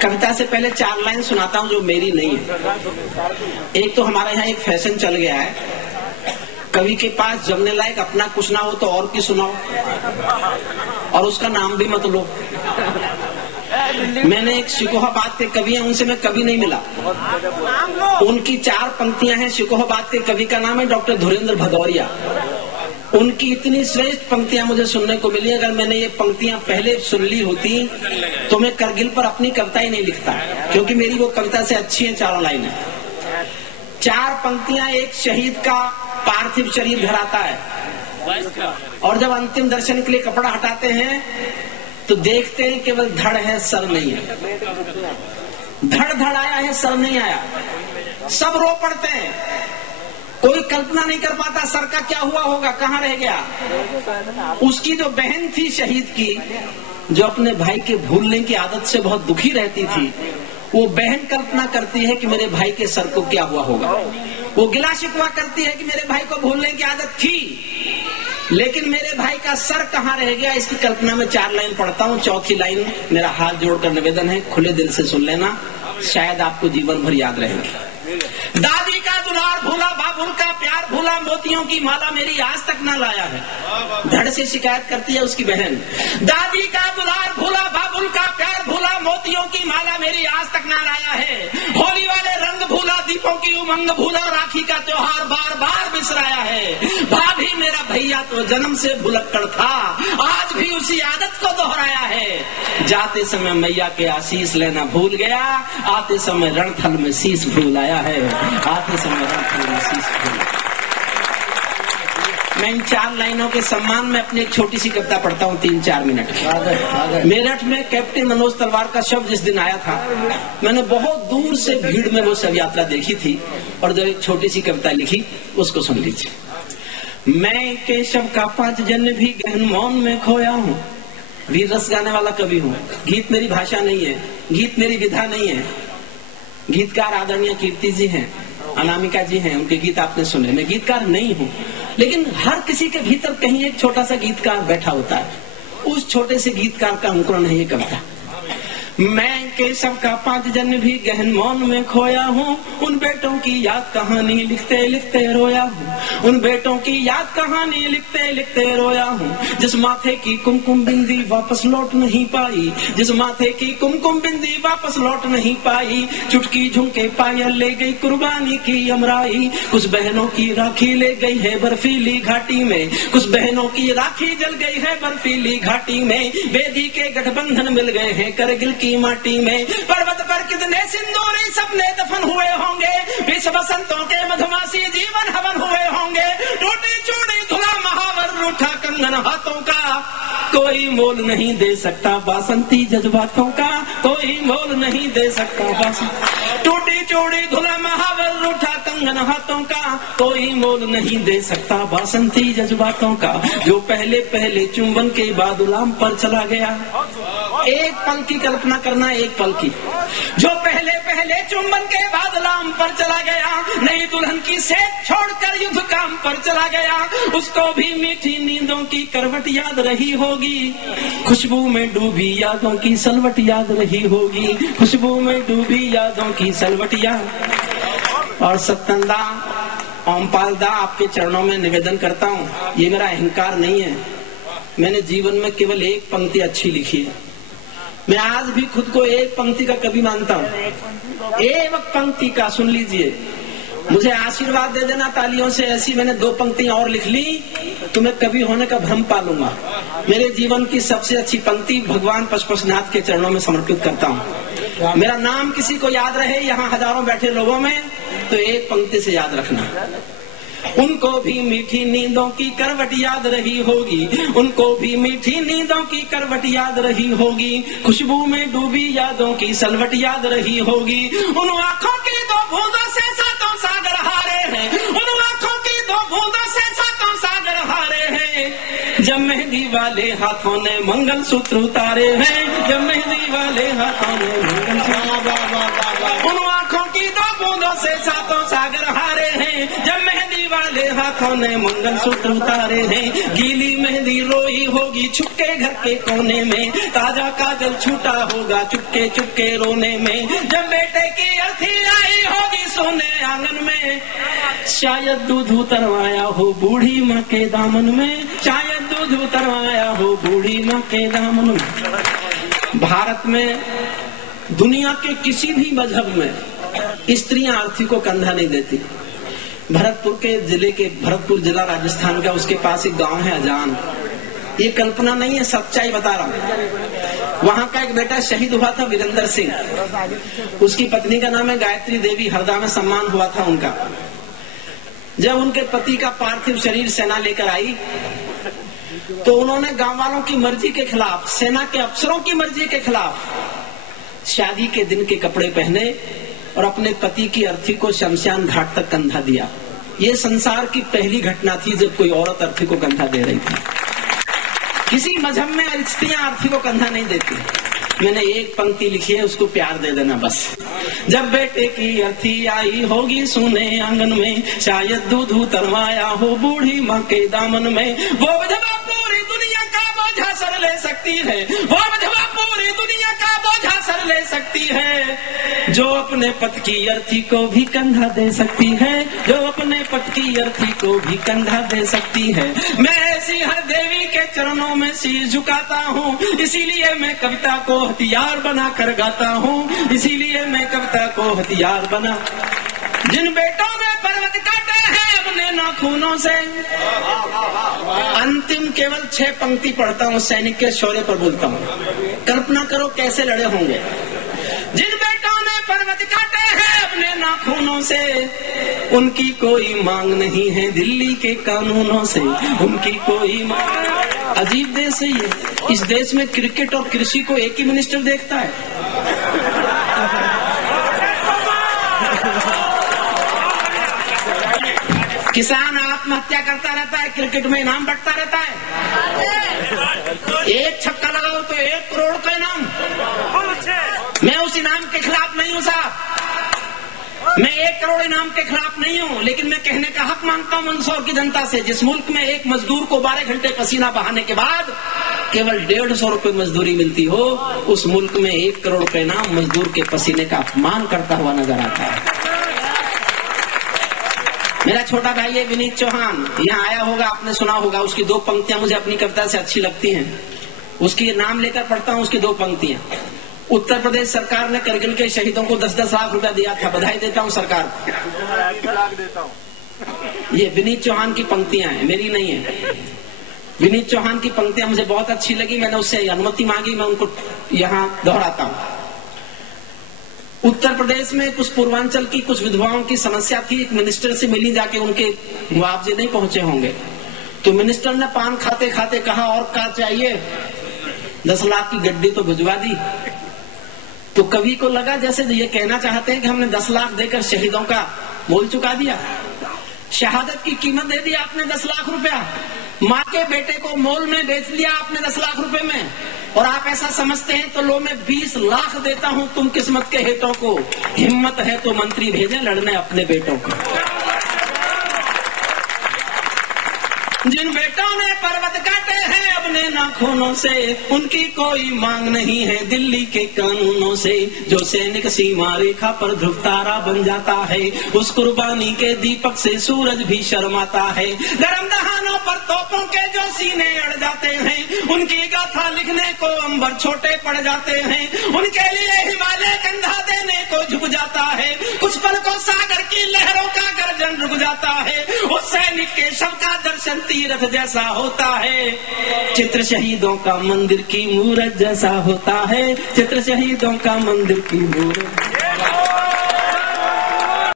कविता से पहले 4 लाइन सुनाता हूँ जो मेरी नहीं है। एक तो हमारे यहाँ एक फैशन चल गया है, कवि के पास जमने लायक अपना कुछ ना हो तो और की सुनाओ, और उसका नाम भी मत लो। मैंने एक शिकोहाबाद के कवि हैं, उनसे मैं कभी नहीं मिला। उनकी 4 पंक्तियां हैं। शिकोहाबाद के कवि का नाम है डॉक्टर धुरेंद्र भदौरिया। उनकी इतनी श्रेष्ठ पंक्तियां मुझे सुनने को मिली। अगर मैंने ये पंक्तियां पहले सुन ली होती तो मैं करगिल पर अपनी कविता ही नहीं लिखता, क्योंकि मेरी वो कविता से अच्छी है 4 लाइनें। 4 पंक्तियां। एक शहीद का पार्थिव शरीर घर आता है, और जब अंतिम दर्शन के लिए कपड़ा हटाते हैं तो देखते हैं केवल धड़ है, सर नहीं है। धड़ धड़ आया है, सर नहीं आया। सब रो पड़ते हैं, कोई कल्पना नहीं कर पाता सर का क्या हुआ होगा, कहाँ रह गया। उसकी जो बहन थी शहीद की, जो अपने भाई के भूलने की आदत से बहुत दुखी रहती थी, वो बहन कल्पना करती है कि मेरे भाई के सर को क्या हुआ होगा। वो गिला शिकवा करती है कि मेरे भाई को भूलने की आदत थी, लेकिन मेरे भाई का सर कहाँ रह गया। इसकी कल्पना में 4 लाइन पढ़ता हूँ। 4थी लाइन मेरा हाथ जोड़कर निवेदन है, खुले दिल से सुन लेना, शायद आपको जीवन भर याद रहेंगे। दादी का दुलार भूला, बाबुल का प्यार भूला, मोतियों की माला मेरी आज तक न लाया है। धड़ से शिकायत करती है उसकी बहन। दादी का दुलार भूला, बाबुल का प्यार भूला, मोतियों की माला मेरी आज तक न लाया है। होली वाले रंग भूला, दीपों की उमंग भूला, राखी का त्योहार बार बार बिसराया है। भाभी मेरा भैया तो जन्म से भुलक्कड़ था, आज भी उसी आदत को दोहराया है। जाते समय मैया के आशीष लेना भूल गया, आते समय रणथल में शीश भूल आया है। आते समय रणथल में शीश भूल। मैं इन 4 लाइनों के सम्मान में अपनी एक छोटी सी कविता पढ़ता हूँ 3-4 मिनट की। मेरठ में कैप्टन मनोज तलवार का शव जिस दिन आया था, मैंने बहुत दूर से भीड़ में वो शव यात्रा देखी थी, और जब एक छोटी सी कविता लिखी उसको सुन लीजिए। मैं केशव का 5 जन्म भी गहन मौन में खोया हूँ, वीर रस गाने वाला कवि हूँ। गीत मेरी भाषा नहीं है, गीत मेरी विधा नहीं है। गीतकार आदरणीय कीर्ति जी हैं, अनामिका जी हैं, उनके गीत आपने सुने। मैं गीतकार नहीं हूँ, लेकिन हर किसी के भीतर कहीं एक छोटा सा गीतकार बैठा होता है। उस छोटे से गीतकार का अंकुरण है ये कविता। मैं केशव का 5 जन्म भी गहन मौन में खोया हूँ, उन बेटों की याद कहानी लिखते लिखते रोया हूँ। उन बेटों की याद कहानी लिखते लिखते रोया हूँ, जिस माथे की कुमकुम बिंदी वापस लौट नहीं पाई, जिस माथे की कुमकुम बिंदी वापस लौट नहीं पाई। चुटकी झुमके पायल ले गई कुर्बानी की अमराई, कुछ बहनों की राखी ले गई है बर्फीली घाटी में, कुछ बहनों की राखी जल गई है बर्फीली घाटी में। बेदी के गठबंधन मिल गए हैं करगिल की माटी में, पर्वत पर कितने सिंदूरी सपने दफन हुए होंगे, विश्व बसंतों के मधुमासी जीवन हवन हुए होंगे। टूटी चूड़ी धुला महावर रूठा कंगन हाथों का, कोई मोल नहीं दे सकता बासंती जज्बातों का, कोई मोल नहीं दे सकता बासंती। टूटी चूड़ी धुला महावर रूठा कंगन हाथों का, कोई मोल नहीं दे सकता बासंती जज्बातों का। जो पहले पहले चुंबन के बाद गुलाम पर चला गया, एक पल की कल्पना करना, एक पल की। जो पहले पहले चुंबन के बाद लाम पर चला गया, नई दुल्हन की सेठ छोड़कर युद्ध काम पर चला गया, उसको भी मीठी नींदों की करवट याद रही होगी, खुशबू में डूबी यादों की सलवट याद रही होगी, खुशबू में डूबी यादों की सलवट याद। और सत्यनदा ओमपाल दा, आपके चरणों में निवेदन करता हूँ, ये मेरा अहंकार नहीं है, मैंने जीवन में केवल एक पंक्ति अच्छी लिखी है। मैं आज भी खुद को एक पंक्ति का कवि मानता हूँ, एक पंक्ति का। सुन लीजिए, मुझे आशीर्वाद दे देना तालियों से। ऐसी मैंने 2 पंक्तियां और लिख ली तो मैं कवि होने का भ्रम पालूंगा। मेरे जीवन की सबसे अच्छी पंक्ति भगवान पशुपतिनाथ के चरणों में समर्पित करता हूँ। मेरा नाम किसी को याद रहे यहाँ हजारों बैठे लोगों में, तो एक पंक्ति से याद रखना। उनको भी मीठी नींदों की करवट याद रही होगी, उनको भी मीठी नींदों की करवट याद रही होगी, खुशबू में डूबी यादों की सलवट याद रही होगी। उन आँखों की 2 बूंदों से 7 सागर हारे हैं, उन आँखों की 2 बूंदों से 7 सागर हारे हैं। जब मेहंदी वाले हाथों ने मंगल सूत्र उतारे हैं, जब मेहंदी वाले हाथों ने मंगल सूत्र, उन आँखों की 2 बूंदों से 7 सागर हारे हैं, जब मेहंदी वाले हाथों ने मंगल सूत्र उतारे हैं। गीली में मेहंदी रोई होगी छुपके घर के कोने में, ताजा काजल छूटा होगा चुपके चुपके रोने में, जब बेटे की अर्थी आई होगी सोने आंगन में, शायद दूध उतरवाया हो बूढ़ी माँ के दामन में, शायद दूध उतरवाया हो बूढ़ी माँ के दामन में। भारत में दुनिया के किसी भी मजहब में स्त्रियां अर्थी को कंधा नहीं देती। भरतपुर जिला राजस्थान का, उसके पास एक गांव है अजान, ये कल्पना नहीं है, सच्चाई बता रहा हूँ। वहां का एक बेटा शहीद हुआ था, वीरेंद्र सिंह, उसकी पत्नी का नाम है गायत्री देवी, हरदा में सम्मान हुआ था उनका। जब उनके पति का पार्थिव शरीर सेना लेकर आई तो उन्होंने गांव वालों की मर्जी के खिलाफ, सेना के अफसरों की मर्जी के खिलाफ शादी के दिन के कपड़े पहने और अपने पति की अर्थी को शमशान घाट तक कंधा दिया। ये संसार की पहली घटना थी जब कोई औरत अर्थी को कंधा दे रही थी। किसी मजहब में स्त्रियां अर्थी को कंधा नहीं देती। मैंने एक पंक्ति लिखी है, उसको प्यार दे देना बस। जब बेटे की अर्थी आई होगी सोने आंगन में, शायद दूध उतरवाया हो बूढ़ी माँ के दामन में, वो विधवा पूरी दुनिया का बोझा सर ले सकती है, वो विधवा पूरी दुनिया का बोझा सर ले सकती है, जो अपने पति की अर्थी को भी कंधा दे सकती है, जो अपने पति की अर्थी को भी कंधा दे सकती है। मैं ऐसी हर देवी के चरणों में सिर झुकाता हूँ, इसीलिए मैं कविता को हथियार बना कर गाता हूँ, इसीलिए मैं कविता को हथियार बना। जिन बेटों ने पर्वत काटे हैं अपने नाखूनों से, अंतिम केवल 6 पंक्ति पढ़ता हूँ, सैनिक के शौर्य पर बोलता हूँ, कल्पना करो कैसे लड़े होंगे। जिन बेटों ने पर्वत काटे हैं अपने नाखूनों से, उनकी कोई मांग नहीं है दिल्ली के कानूनों से, उनकी कोई मांग। अजीब देश है ये। इस देश में क्रिकेट और कृषि को एक ही मिनिस्टर देखता है। किसान आत्महत्या करता रहता है, क्रिकेट में इनाम बढ़ता रहता है। एक छक्का लगाओ तो 1 करोड़ का इनाम। मैं उस इनाम के खिलाफ नहीं हूँ साहब, मैं 1 करोड़ इनाम के खिलाफ नहीं हूँ, लेकिन मैं कहने का हक मांगता हूँ मंदसौर की जनता से। जिस मुल्क में एक मजदूर को 12 घंटे पसीना बहाने के बाद केवल 150 रुपए मजदूरी मिलती हो, उस मुल्क में 1 करोड़ का इनाम मजदूर के पसीने का अपमान करता हुआ नजर आता है। मेरा छोटा भाई है विनीत चौहान, यहाँ आया होगा, आपने सुना होगा। उसकी 2 पंक्तियां मुझे अपनी कविता से अच्छी लगती हैं। उसकी नाम लेकर पढ़ता हूँ, उसकी 2 पंक्तियां। उत्तर प्रदेश सरकार ने करगिल के शहीदों को 10-10 लाख रुपया दिया था, बधाई देता हूँ सरकार को। ये विनीत चौहान की पंक्तियां हैं, मेरी नहीं है। विनीत चौहान की पंक्तियां मुझे बहुत अच्छी लगी, मैंने उससे अनुमति मांगी, मैं उनको यहाँ दोहराता हूँ। उत्तर प्रदेश में कुछ पूर्वांचल की कुछ विधवाओं की समस्या थी, एक मिनिस्टर से मिली जाके, उनके मुआवजे नहीं पहुंचे होंगे, तो मिनिस्टर ने पान खाते खाते कहा और क्या चाहिए, 10 लाख की गड्डी तो भिजवा दी। तो कवि को लगा जैसे ये कहना चाहते हैं कि हमने 10 लाख देकर शहीदों का मोल चुका दिया, शहादत की कीमत दे दी आपने 10 लाख रुपया, माँ के बेटे को मोल में बेच लिया आपने 10 लाख रुपए में, और आप ऐसा समझते हैं तो लो मैं 20 लाख देता हूँ तुम किस्मत के हेतों को, हिम्मत है तो मंत्री भेजें लड़ने अपने बेटों को। जिन बेटों ने पर्वत काटे हैं अपने नाखूनों से, उनकी कोई मांग नहीं है दिल्ली के कानूनों से, जो सैनिक सीमा रेखा पर ध्रुव तारा बन जाता है, उस कुर्बानी के दीपक से सूरज भी शर्माता है। गरम दहानों पर तोपों के जो सीने अड़ जाते हैं, उनकी गाथा लिखने को अंबर छोटे पड़ जाते हैं, उनके लिए हिमालय कंधा देने को झुक जाता है, कुछ पल को सागर की लहरों का गर्जन रुक जाता है, उस सैनिक के शव का दर्शन तीर्थ जैसा होता है, चित्र शहीदों का मंदिर की मूरत जैसा होता है, चित्र शहीदों का मंदिर की मूरत।